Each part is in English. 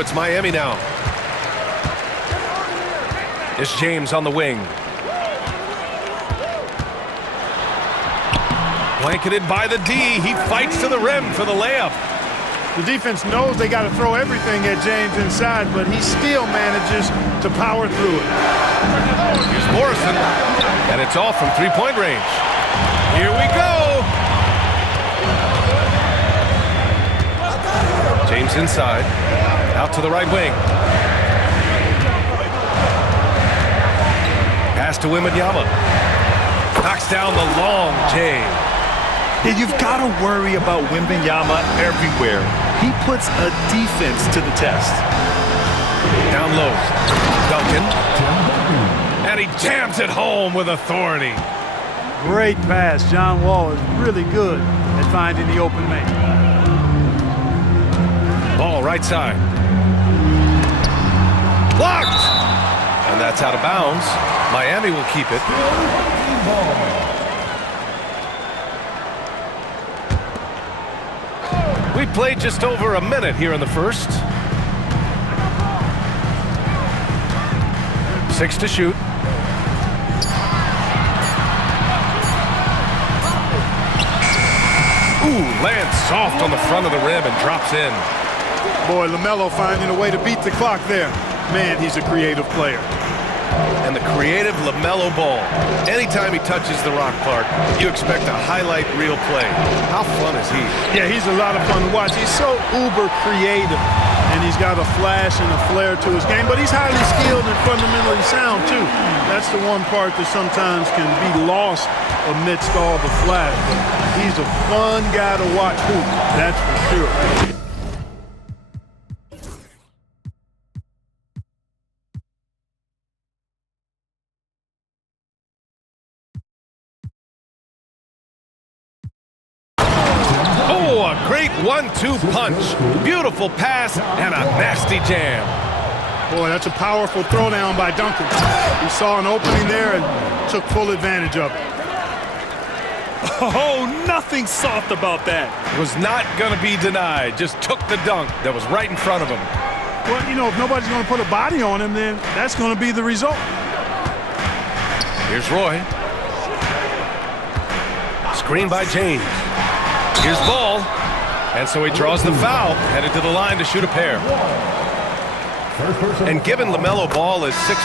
So it's Miami now. It's James on the wing. Blanketed by the D. He fights to the rim for the layup. The defense knows they got to throw everything at James inside, but he still manages to power through it. Here's Morrison, and it's off from three-point range. Here we go. James inside, out to the right wing. Pass to Wembanyama. Knocks down the long J. Yeah, you've got to worry about Wembanyama everywhere. He puts a defense to the test. Down low. Duncan. And he jams it home with authority. Great pass. John Wall is really good at finding the open man. Ball right side. Blocked! And that's out of bounds. Miami will keep it. We played just over a minute here in the first. 6 to shoot. Ooh, lands soft on the front of the rim and drops in. Boy, LaMelo finding a way to beat the clock there. Man, he's a creative player. And the creative LaMelo Ball. Anytime he touches the rock, Clark, you expect a highlight reel play. How fun is he? Yeah, he's a lot of fun to watch. He's so uber creative, and he's got a flash and a flair to his game, but he's highly skilled and fundamentally sound, too. That's the one part that sometimes can be lost amidst all the flash. But he's a fun guy to watch hoop, that's for sure. Great 1-2 punch. Beautiful pass and a nasty jam. Boy, that's a powerful throwdown by Duncan. He saw an opening there and took full advantage of it. Oh, nothing soft about that. Was not going to be denied. Just took the dunk that was right in front of him. Well, you know, if nobody's going to put a body on him, then that's going to be the result. Here's Roy. Screen by James. Here's Ball. And so he draws the foul, headed to the line to shoot a pair. And given LaMelo Ball is 6'7",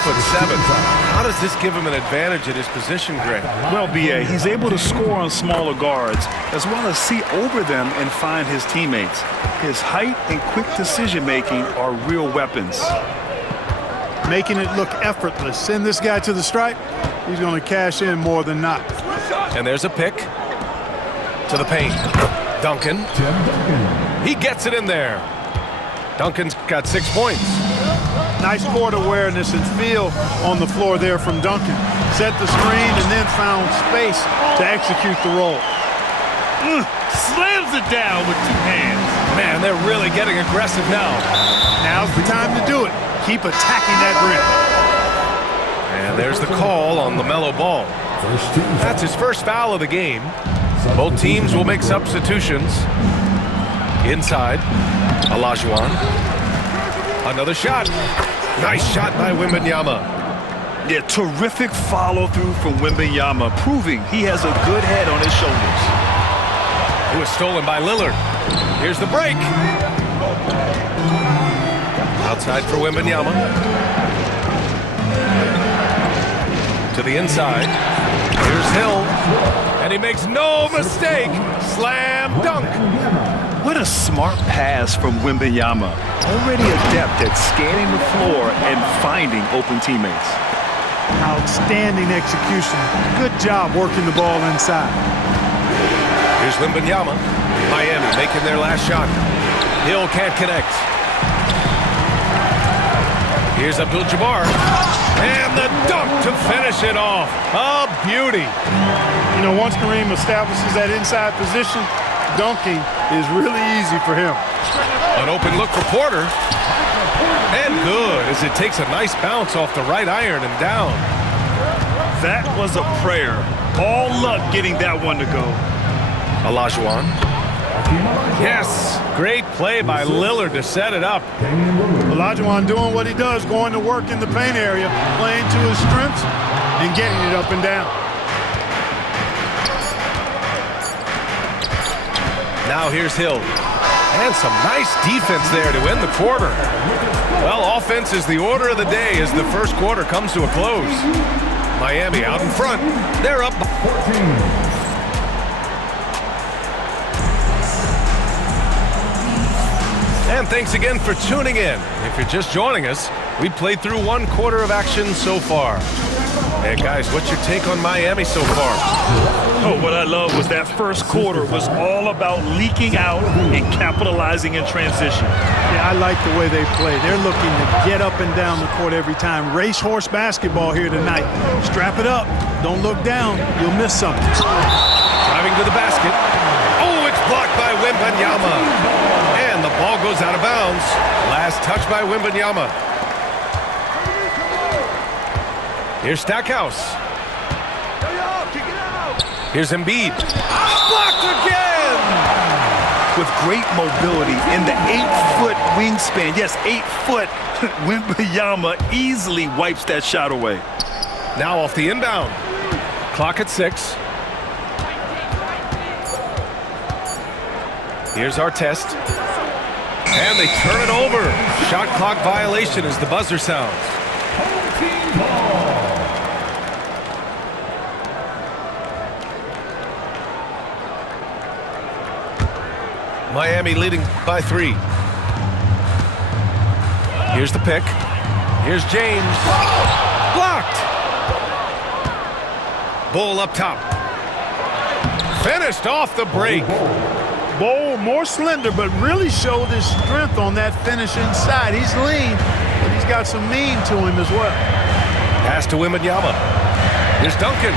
how does this give him an advantage at his position, Greg? Well, B.A., he's able to score on smaller guards, as well as see over them and find his teammates. His height and quick decision-making are real weapons. Making it look effortless. Send this guy to the stripe, he's going to cash in more than not. And there's a pick to the paint. Duncan. He gets it in there. Duncan's got 6 points. Nice court awareness and feel on the floor there from Duncan. Set the screen and then found space to execute the roll. Slams it down with 2 hands. Man, they're really getting aggressive now. Now's the time to do it. Keep attacking that rim. And there's the call on LaMelo Ball. That's his first foul of the game. Both teams will make substitutions. Inside, Olajuwon. Another shot. Nice shot by Wembanyama. Yeah, terrific follow-through from Wembanyama, proving he has a good head on his shoulders. It was stolen by Lillard. Here's the break. Outside for Wembanyama. To the inside. Here's Hill. And he makes no mistake. Slam dunk. What a smart pass from Wembanyama. Already adept at scanning the floor and finding open teammates. Outstanding execution. Good job working the ball inside. Here's Wembanyama. Miami making their last shot. Hill can't connect. Here's Abdul-Jabbar. And the dunk to finish it off. A beauty. You know, once Kareem establishes that inside position, dunking is really easy for him. An open look for Porter. And good, as it takes a nice bounce off the right iron and down. That was a prayer. All luck getting that one to go. Olajuwon. Yes, great play by Lillard to set it up. Olajuwon doing what he does, going to work in the paint area, playing to his strengths, and getting it up and down. Now here's Hill. And some nice defense there to end the quarter. Well, offense is the order of the day as the first quarter comes to a close. Miami out in front. They're up by 14. And thanks again for tuning in. If you're just joining us, we played through one quarter of action so far. And guys, what's your take on Miami so far? Oh, what I love was that first quarter was all about leaking out and capitalizing in transition. Yeah, I like the way they play. They're looking to get up and down the court every time. Racehorse basketball here tonight. Strap it up. Don't look down. You'll miss something. Driving to the basket. Oh, it's blocked by Wembanyama. And the ball goes out of bounds. Last touch by Wembanyama. Here's Stackhouse. Here's Embiid. Blocked again! With great mobility in the 8-foot wingspan. Yes, 8 foot. Wembanyama easily wipes that shot away. Now off the inbound. Clock at 6. Here's Artest. And they turn it over. Shot clock violation as the buzzer sounds. Miami leading by 3. Here's the pick. Here's James. Blocked. Bull up top. Finished off the break. Bull more slender, but really showed his strength on that finish inside. He's lean, but he's got some mean to him as well. Pass to Wembanyama. Here's Duncan.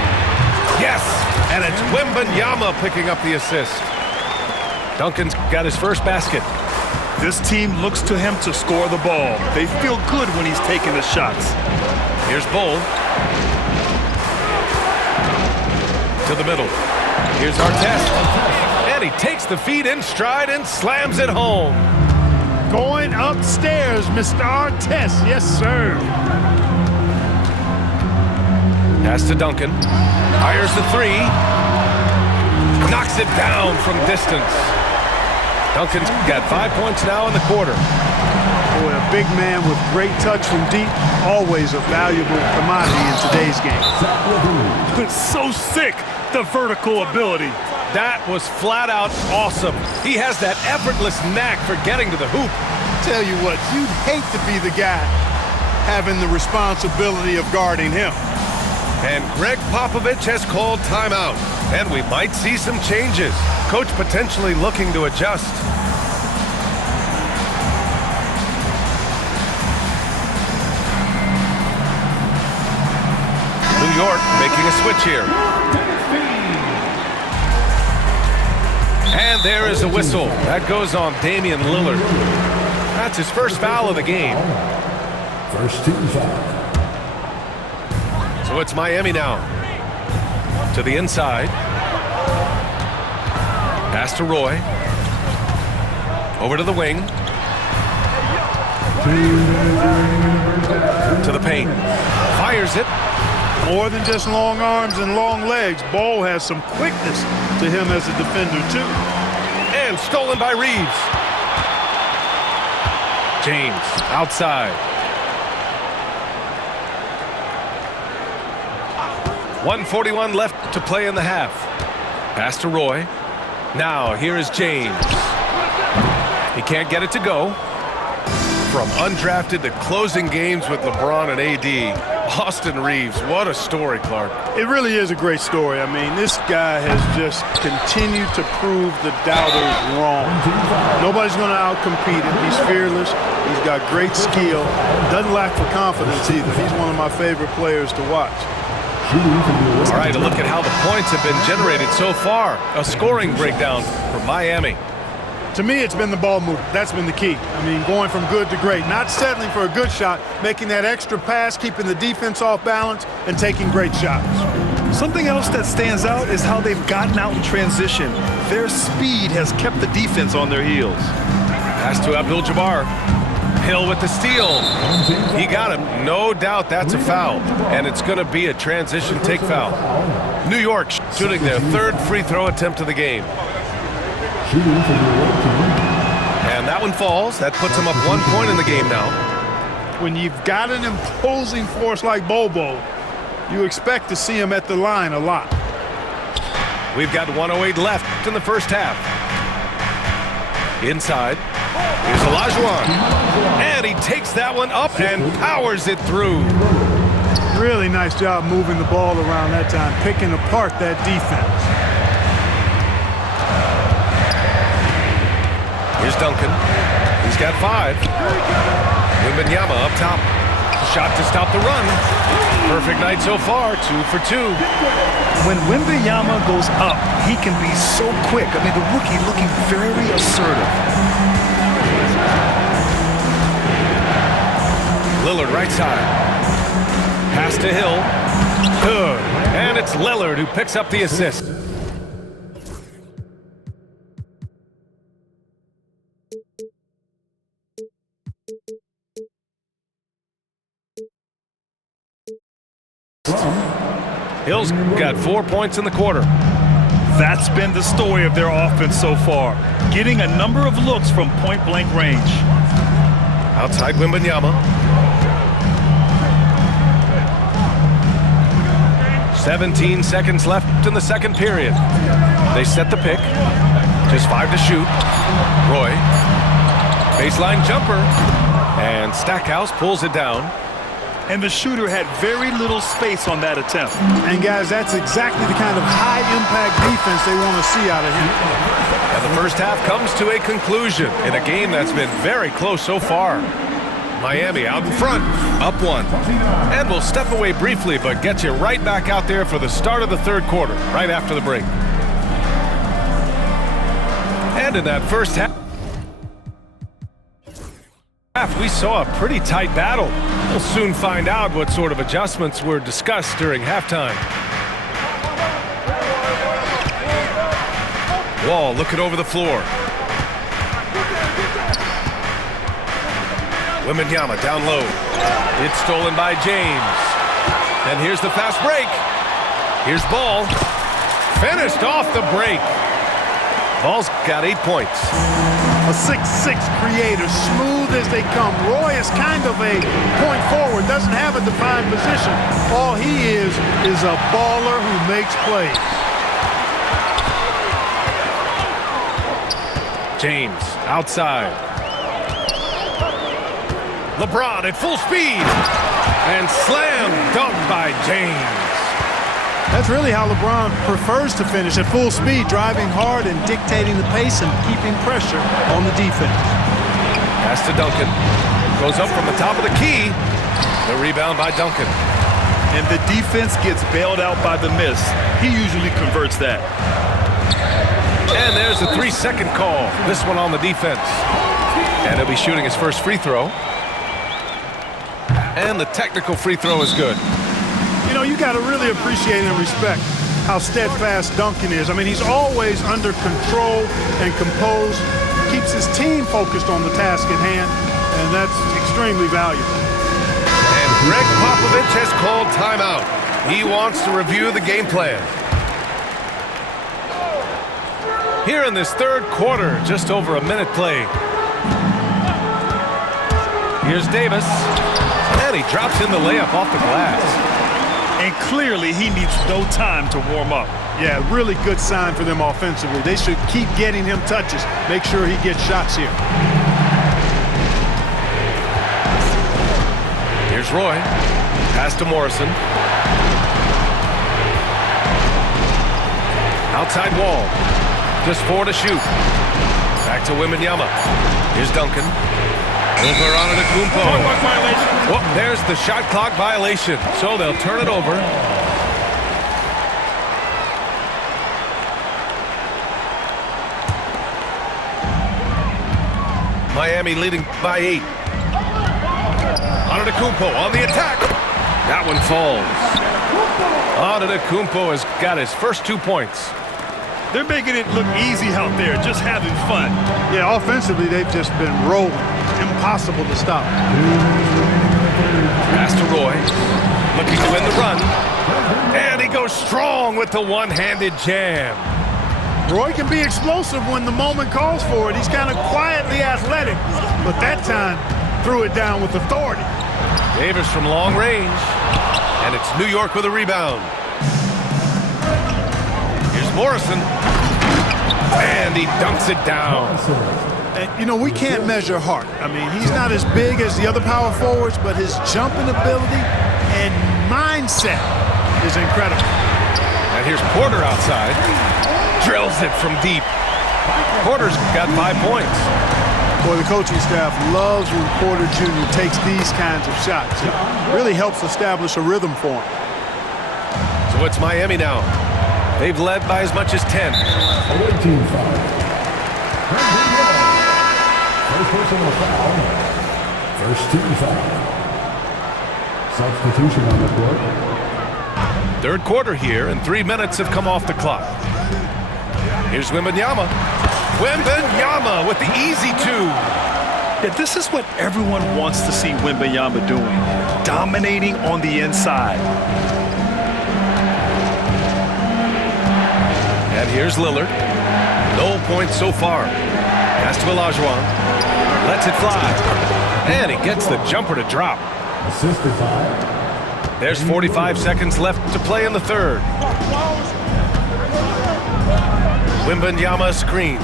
Yes, and it's Wembanyama picking up the assist. Duncan's got his first basket. This team looks to him to score the ball. They feel good when he's taking the shots. Here's Bull. To the middle. Here's Artest. And he takes the feed in stride and slams it home. Going upstairs, Mr. Artest. Yes, sir. Pass to Duncan. Fires the 3. Knocks it down from distance. Duncan's got 5 points now in the quarter. Boy, a big man with great touch from deep, always a valuable commodity in today's game. It's so sick, the vertical ability. That was flat out awesome. He has that effortless knack for getting to the hoop. Tell you what, you'd hate to be the guy having the responsibility of guarding him. And Greg Popovich has called timeout. And we might see some changes. Coach potentially looking to adjust. New York making a switch here. And there is a whistle. That goes on Damian Lillard. That's his first foul of the game. First team foul. So it's Miami now. To the inside. Pass to Roy. Over to the wing. To the paint. Fires it. More than just long arms and long legs, Ball has some quickness to him as a defender, too. And stolen by Reeves. James outside. 1:41 left to play in the half. Pass to Roy. Now here is James. He can't get it to go. From undrafted to closing games with LeBron and AD, Austin Reeves, what a story, Clark. It really is a great story. I mean, this guy has just continued to prove the doubters wrong. Nobody's going to outcompete him. He's fearless. He's got great skill. Doesn't lack for confidence either. He's one of my favorite players to watch. All right, a look at how the points have been generated so far. A scoring breakdown for Miami. To me, it's been the ball movement. That's been the key. I mean, going from good to great. Not settling for a good shot, making that extra pass, keeping the defense off balance, and taking great shots. Something else that stands out is how they've gotten out in transition. Their speed has kept the defense on their heels. Pass to Abdul-Jabbar. Hill with the steal. He got him. No doubt that's a foul. And it's going to be a transition take foul. New York shooting their third free throw attempt of the game. And that one falls. That puts them up 1 point in the game now. When you've got an imposing force like Bobo, you expect to see him at the line a lot. We've got 1:08 left in the first half. Inside. Here's Olajuwon. And he takes that one up and powers it through. Really nice job moving the ball around that time, picking apart that defense. Here's Duncan. He's got 5. Wembanyama up top. Shot to stop the run. Perfect night so far, 2 for 2. When Wembanyama goes up, he can be so quick. I mean, the rookie looking very assertive. Lillard right side. Pass to Hill. Good. And it's Lillard who picks up the assist. Hill's got 4 points in the quarter. That's been the story of their offense so far, getting a number of looks from point-blank range. Outside Wembanyama. 17 seconds left in the second period. They set the pick. Just 5 to shoot. Roy. Baseline jumper. And Stackhouse pulls it down. And the shooter had very little space on that attempt. And guys, that's exactly the kind of high-impact defense they want to see out of him. And the first half comes to a conclusion in a game that's been very close so far. Miami out in front, up 1. And we'll step away briefly, but get you right back out there for the start of the third quarter, right after the break. And in that first half, we saw a pretty tight battle. We'll soon find out what sort of adjustments were discussed during halftime. Wall looking over the floor. Wembanyama down low. It's stolen by James. And here's the fast break. Here's Ball. Finished off the break. Ball's got 8 points. A 6'6" creator, smooth as they come. Roy is kind of a point forward, doesn't have a defined position. All he is a baller who makes plays. James outside. LeBron at full speed. And slam dunk by James. That's really how LeBron prefers to finish, at full speed, driving hard and dictating the pace and keeping pressure on the defense. Pass to Duncan. Goes up from the top of the key. The rebound by Duncan. And the defense gets bailed out by the miss. He usually converts that. And there's a 3-second call. This one on the defense. And he'll be shooting his first free throw. And the technical free throw is good. You know, you got to really appreciate and respect how steadfast Duncan is. I mean, he's always under control and composed, keeps his team focused on the task at hand, and that's extremely valuable. And Greg Popovich has called timeout. He wants to review the game plan. Here in this third quarter, just over a minute played. Here's Davis, and he drops in the layup off the glass. And clearly he needs no time to warm up. Yeah, really good sign for them offensively. They should keep getting him touches. Make sure he gets shots here. Here's Roy. Pass to Morrison. Outside Wall. Just 4 to shoot. Back to Wembanyama. Here's Duncan. Over on Antetokounmpo. Oh, there's the shot clock violation. So they'll turn it over. Miami leading by 8. Antetokounmpo on the attack. That one falls. Antetokounmpo has got his first 2 points. They're making it look easy out there, just having fun. Yeah, offensively, they've just been rolling. Impossible to stop. Pass to Roy. Looking to win the run. And he goes strong with the one-handed jam. Roy can be explosive when the moment calls for it. He's kind of quietly athletic, but that time threw it down with authority. Davis from long range. And it's New York with a rebound. Here's Morrison. And he dunks it down. And, you know, we can't measure Hart. I mean, he's not as big as the other power forwards, but his jumping ability and mindset is incredible. And here's Porter outside. Drills it from deep. Porter's got 5 points. Boy, the coaching staff loves when Porter Jr. takes these kinds of shots. It really helps establish a rhythm for him. So it's Miami now. They've led by as much as 10. Away team foul. First personal foul. First team foul. Substitution on the court. Third quarter here, and 3 minutes have come off the clock. Here's Wembanyama. Wembanyama with the easy 2. Yeah, this is what everyone wants to see Wembanyama doing. Dominating on the inside. And here's Lillard. No points so far. Pass to Olajuwon. Lets it fly. And he gets the jumper to drop. Assisted by. There's 45 seconds left to play in the third. Wembanyama screen.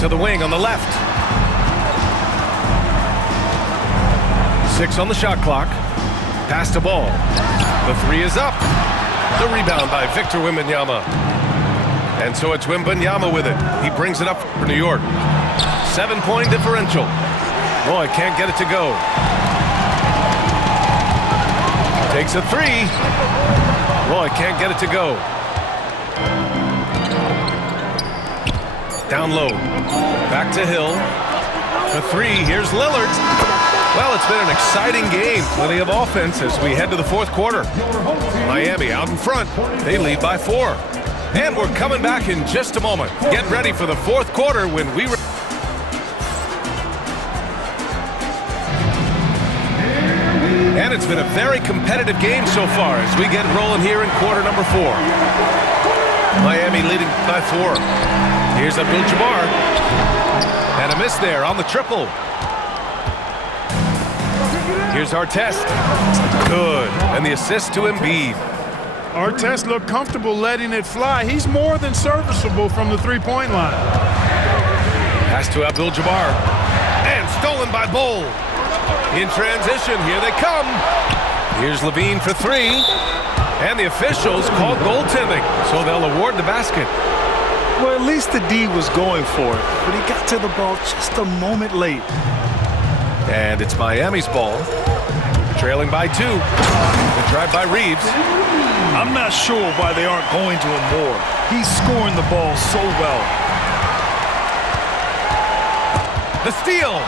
To the wing on the left. 6 on the shot clock. Pass to Ball. The 3 is up. The rebound by Victor Wembanyama. And so it's Wembanyama with it. He brings it up for New York. 7-point differential. Roy can't get it to go. Takes a 3. Roy can't get it to go. Down low. Back to Hill. For 3, here's Lillard. Well, it's been an exciting game. Plenty of offense as we head to the fourth quarter. Miami out in front. They lead by 4. And we're coming back in just a moment. Get ready for the fourth quarter when we... And it's been a very competitive game so far as we get rolling here in quarter number 4. Miami leading by 4. Here's Abdul-Jabbar. And a miss there on the triple. Here's Artest. Good. And the assist to Embiid. Artest looked comfortable letting it fly. He's more than serviceable from the three-point line. Pass to Abdul-Jabbar. And stolen by Bol. In transition, here they come. Here's Levine for 3. And the officials called goaltending, so they'll award the basket. Well, at least the D was going for it, but he got to the ball just a moment late. And it's Miami's ball. Trailing by 2. The drive by Reeves. I'm not sure why they aren't going to him more. He's scoring the ball so well. The steal.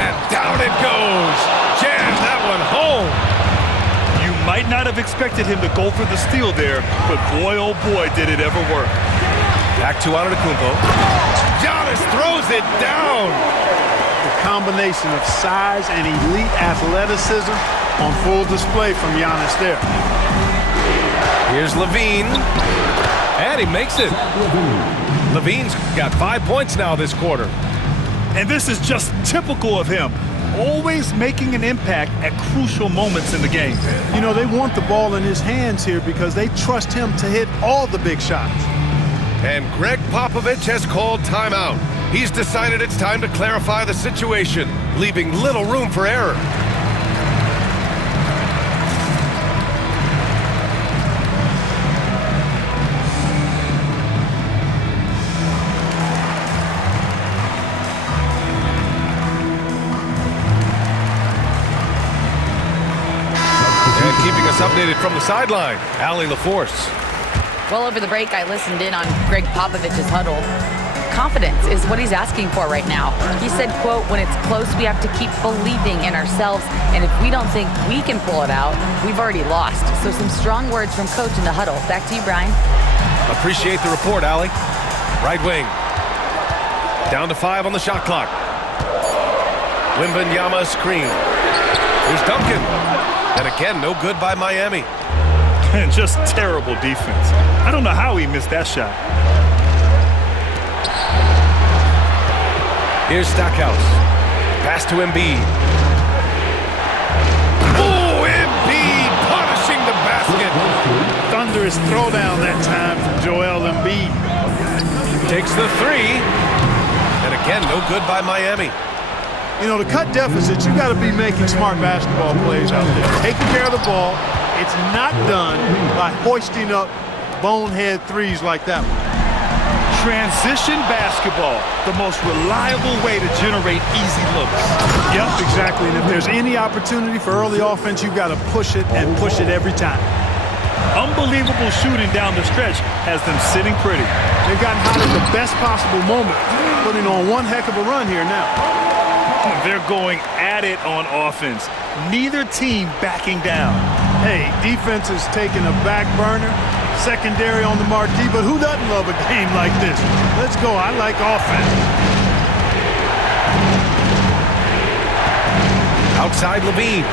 And down it goes. Jam that one home. You might not have expected him to go for the steal there, but boy, oh boy, did it ever work. Back to Antetokounmpo. Giannis throws it down. The combination of size and elite athleticism on full display from Giannis there. Here's Levine. And he makes it. Levine's got 5 points now this quarter. And this is just typical of him. Always making an impact at crucial moments in the game. You know, they want the ball in his hands here because they trust him to hit all the big shots. And Greg Popovich has called timeout. He's decided it's time to clarify the situation, leaving little room for error. And keeping us updated from the sideline, Allie LaForce. Well, over the break, I listened in on Greg Popovich's huddle. confidence is what he's asking for right now. He said, quote, when it's close, we have to keep believing in ourselves, and if we don't think we can pull it out, we've already lost. So some strong words from coach in the huddle. Back to you, Brian. Appreciate the report, Allie. Right wing. Down to 5 on the shot clock. Wembanyama screen. Here's Duncan. And again, no good by Miami. And just terrible defense. I don't know how he missed that shot. Here's Stackhouse. Pass to Embiid. Oh, Embiid punishing the basket. Thunderous throwdown that time from Joel Embiid. Takes the 3. And again, no good by Miami. You know, to cut deficits, you got to be making smart basketball plays out there. Taking care of the ball. It's not done by hoisting up bonehead threes like that one. Transition basketball, the most reliable way to generate easy looks. Yep, exactly. And if there's any opportunity for early offense, you've got to push it and push it every time. Unbelievable shooting down the stretch has them sitting pretty. They've gotten hot at the best possible moment, putting on one heck of a run here now. They're going at it on offense. Neither team backing down. Hey, defense is taking a back burner, secondary on the marquee, but who doesn't love a game like this? Let's go. I like offense. Outside Levine.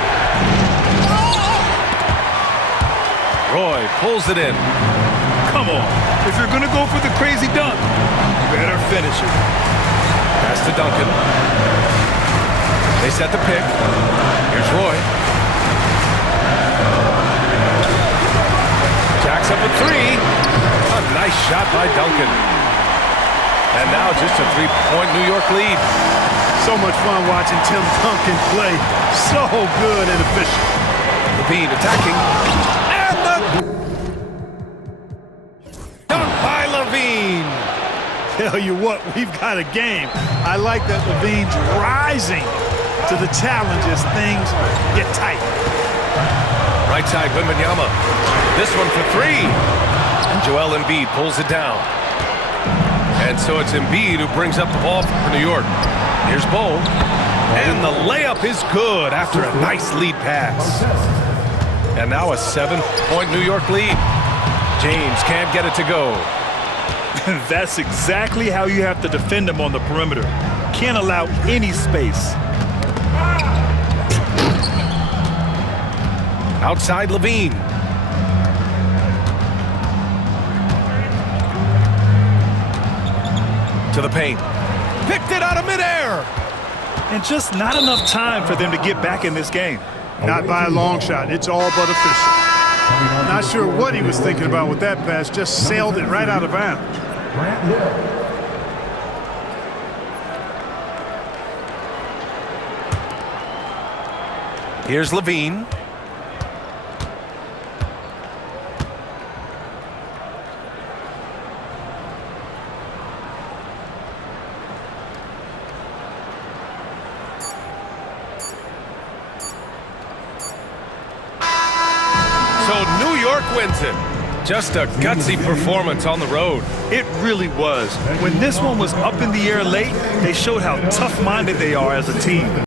Roy pulls it in. Come on. If you're going to go for the crazy dunk, you better finish it. Pass to Duncan. They set the pick. Here's Roy. Jacks up a 3. A nice shot by Duncan. And now just a 3-point New York lead. So much fun watching Tim Duncan play. So good and efficient. Levine attacking. And the dunk by Levine. Tell you what, we've got a game. I like that Levine's rising to the challenge as things get tight. Right side, Wembanyama. This one for 3. And Joel Embiid pulls it down. And so it's Embiid who brings up the ball for New York. Here's Bo. And the layup is good after a nice lead pass. And now a 7-point New York lead. James can't get it to go. That's exactly how you have to defend them on the perimeter. Can't allow any space. Outside Levine. To the paint. Picked it out of midair. And just not enough time for them to get back in this game. Not by a long shot. It's all but official. Not sure what he was thinking about with that pass. Just sailed it right out of bounds. Here's Levine. So New York wins it. Just a gutsy performance on the road. It really was. When this one was up in the air late, they showed how tough-minded they are as a team.